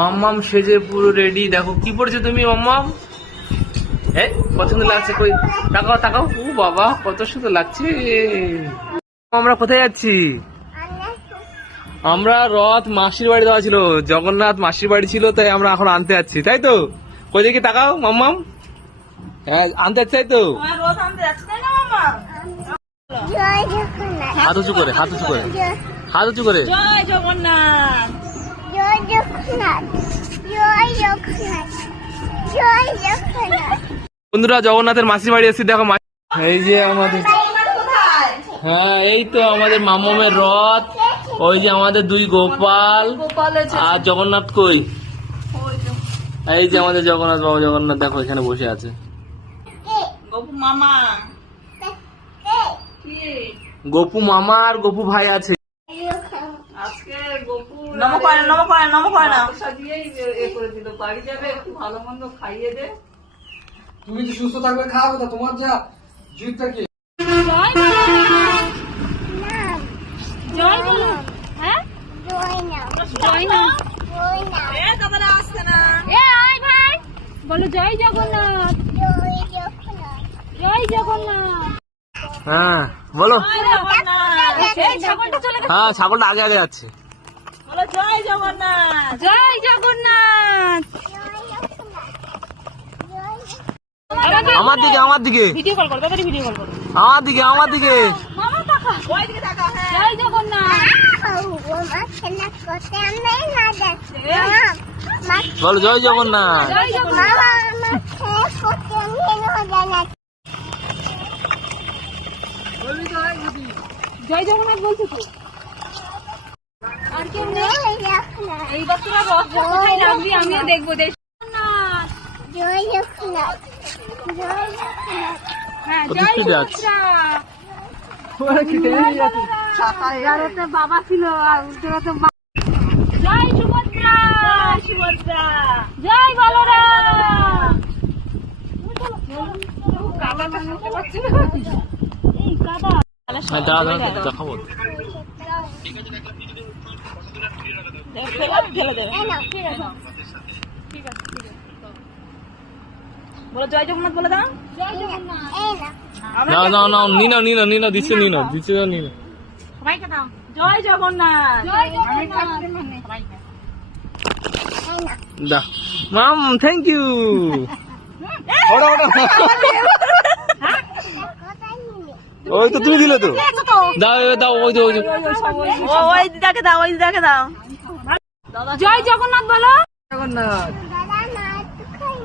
মাম্মাম সেজে পুরো রেডি। দেখো কি পড়ছো তুমি মাম্মাম? পছন্দ লাগছে? কই তাকাও তাকাও। ও বাবা কত সুন্দর লাগছে। আমরা কোথায় যাচ্ছি? আমরা রথ মাসির বাড়ি দেওয়া ছিল, জগন্নাথ মাসির বাড়ি ছিল, তাই আমরা এখন আনতে যাচ্ছি, তাই তো? কই দেখি তাকাও মাম্মাম। হ্যাঁ আনতে যাচ্ছি, তাই তো? হাত উঁচু করে, হাত উঁচু করে, হাত উঁচু করে। জয় জগন্নাথ, জয় জগন্নাথ, জয় জগন্নাথ, জয় জগন্নাথ। বন্ধুরা জগন্নাথের মাসির বাড়ি এসেছি, দেখো এই যে আমাদের, হ্যাঁ এই তো আমাদের মাম্মামের রথ, ওই যে আমাদের দুই গোপাল আর জগন্নাথ। কই এই যে আমাদের জগন্নাথ বাবা, জগন্নাথ দেখো এখানে বসে আছে। গপু মামা, গপু মামা আর গপু ভাই আছে। আজকে গপু নম করে নম করে নম করে না সাজিয়েই এ করে দিল, বাড়ি যাবে একটু ভালো মন্দ খাইয়ে দে। তুমি কি সুস্থ থাকবে খাওয়াবে তো, তোমার যা জিদটা কি? জয় বলো, হ্যাঁ জয় না, জয় না, জয় না। তাহলে আসছে না। আয় ভাই বলো জয় জগন্নাথ, জয় জগন্নাথ, জয় জগন্নাথ। হ্যাঁ বলো। ছাগলটা চলে গেছে। হ্যাঁ ছাগলটা আগে আগে যাচ্ছে। বলো জয় জগন্নাথ, জয় জগন্নাথ, আমার দিকে, আমার দিকে, ভিডিও কল করবে, ভিডিও কল করবে। আমার দিকে, আমার দিকে। মামা তাকা, ওই দিকে তাকা। হ্যাঁ জয় জগন্নাথ। খেলা করতে আমি না যাচ্ছি, বলো জয় জগন্নাথ। জয় জগন্নাথ, করতে আমি না যাচ্ছি। জয় জগন্নাথ বলছো তো। আর কেউ নেই? এইবার তোরা রথ কোথায় রাখবি আমিও দেখবো। দেখ জয় জগন্নাথ, জয় জগন্নাথ। হ্যাঁ কত জয় স্পিডে আছে। সুভদ্রা। বাবা ছিল আর জয় সুভদ্রা, সুভদ্রা, জয় বলরাম। কাদাটা শুনতে পাচ্ছি না, এই কাদা। হ্যাঁ দাঁড়া দাঁড়া দেখাবো। ফেলে দেবে। ঠিক আছে, ঠিক আছে। বলো জয় জগন্নাথ বলে দাও। জয় জগন্নাথ। না না না নিনা নিনা নিনা দিচ্ছে, নিনা দিচ্ছে, নিনা সবাইকে দাও জয় জগন্নাথ, জয় জগন্নাথ। দা মাম থ্যাংক ইউ। ওটা ওটা ওই তো তুমি দিলে তো, দাও দাও ওই যে, ওই যে ওই দিদাকে দাও, ওই দিদাকে দাও। জয় জগন্নাথ বলো। জগন্নাথ। দাদা না একটু খাই।